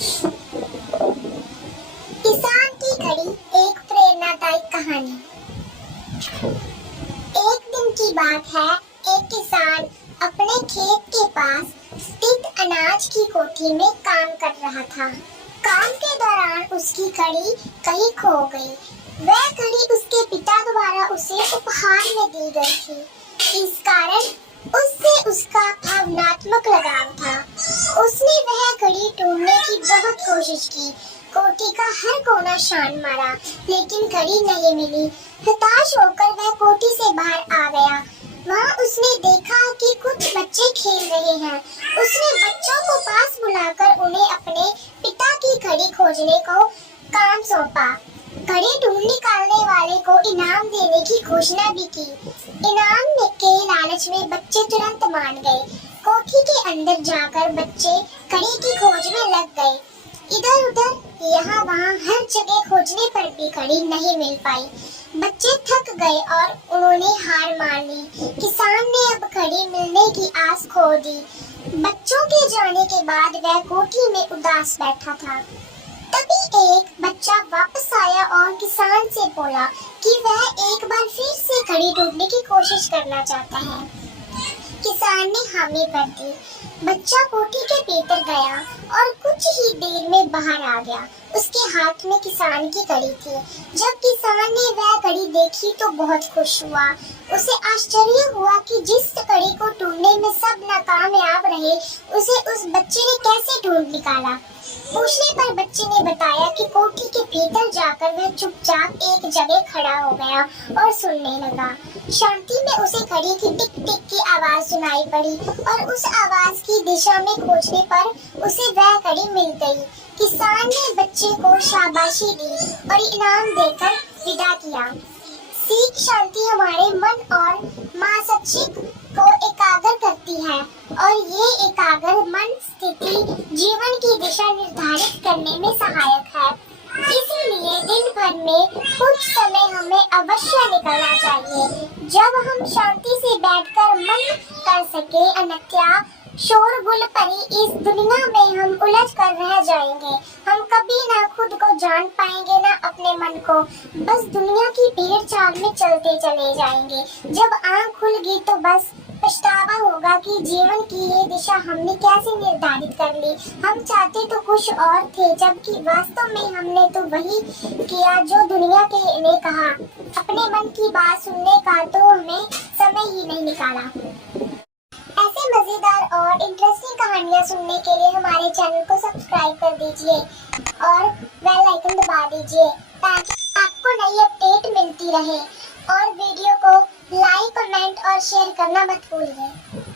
किसान की घड़ी एक प्रेरणादायक कहानी। एक दिन की बात है, एक किसान अपने खेत के पास स्थित अनाज की कोठी में काम कर रहा था। काम के दौरान उसकी घड़ी कहीं खो गई। वह घड़ी उसके पिता द्वारा उसे उपहार में दी गई थी। इस कारण उससे उसका भावनात्मक लगाव था। उसने वह घड़ी ढूंढने की बहुत कोशिश की। कोठी का हर कोना छान मारा, लेकिन घड़ी नहीं मिली। हताश होकर वह कोठी से बाहर आ गया। वहाँ उसने देखा कि कुछ बच्चे खेल रहे हैं। उसने बच्चों को पास बुलाकर उन्हें अपने पिता की घड़ी खोजने को काम सौंपा। घड़ी ढूंढ निकालने वाले को इनाम देने की घोषणा भी की। इनाम के लालच में बच्चे तुरंत मान गए। कोठी के अंदर जाकर बच्चे घड़ी की खोज में लग गए। इधर उधर यहाँ वहाँ हर जगह खोजने पर भी घड़ी नहीं मिल पाई। बच्चे थक गए और उन्होंने हार मान ली। किसान ने अब घड़ी मिलने की आस खो दी। बच्चों के जाने के बाद वह कोठी में उदास बैठा था। तभी एक बच्चा वापस आया और किसान से बोला कि वह एक बार फिर से घड़ी ढूंढने की कोशिश करना चाहता है। किसान ने हामी भर दी। बच्चा कोठी के भीतर गया और कुछ ही देर में बाहर आ गया। उसके हाथ में किसान की घड़ी थी। जब किसान ने वह घड़ी देखी तो बहुत खुश हुआ। उसे आश्चर्य हुआ कि जिस घड़ी को ढूंढने में सब नाकामयाब रहे, उसे उस बच्चे ने कैसे ढूंढ निकाला। पूछने पर बच्चे ने बताया कि कोठी के भीतर जाकर वह चुपचाप एक जगह खड़ा हो गया और सुनने लगा। शांति में उसे घड़ी की टिक टिक की आवाज सुनाई पड़ी और उस आवाज की दिशा में खोजने पर उसे वह घड़ी मिल गई। किसान ने बच्चे को शाबाशी दी और इनाम देकर विदा किया। सीख शांति हमारे मन और मानसिक को एकाग्र करती है और ये एकाग्र मन स्थिति जीवन की दिशा निर्धारित करने में सहायक है। इसलिए दिन भर में कुछ समय हमें अवश्य निकालना चाहिए जब हम शांति से बैठकर मन कर सके। अन्यथा शोरगुल भरी इस दुनिया में हम उलझ कर रह जाएंगे। हम कभी ना खुद को जान पाएंगे ना अपने मन को। बस दुनिया की भीड़ चाल में चलते चले जाएंगे। जब आँख खुलगी तो बस पछतावा होगा कि जीवन की ये दिशा हमने कैसे निर्धारित कर ली। हम चाहते तो कुछ और थे, जबकि वास्तव में हमने तो वही किया जो दुनिया के ने कहा। अपने मन की बात सुनने का तो हमें समय ही नहीं निकाला। ऐसे मजेदार और इंटरेस्टिंग कहानियाँ सुनने के लिए हमारे चैनल को सब्सक्राइब कर दीजिए और बेल आइकन दबा दीजिए ताकि आपको नई अपडेट मिलती रहे। और वीडियो को लाइक, कमेंट और शेयर करना मत भूलिए।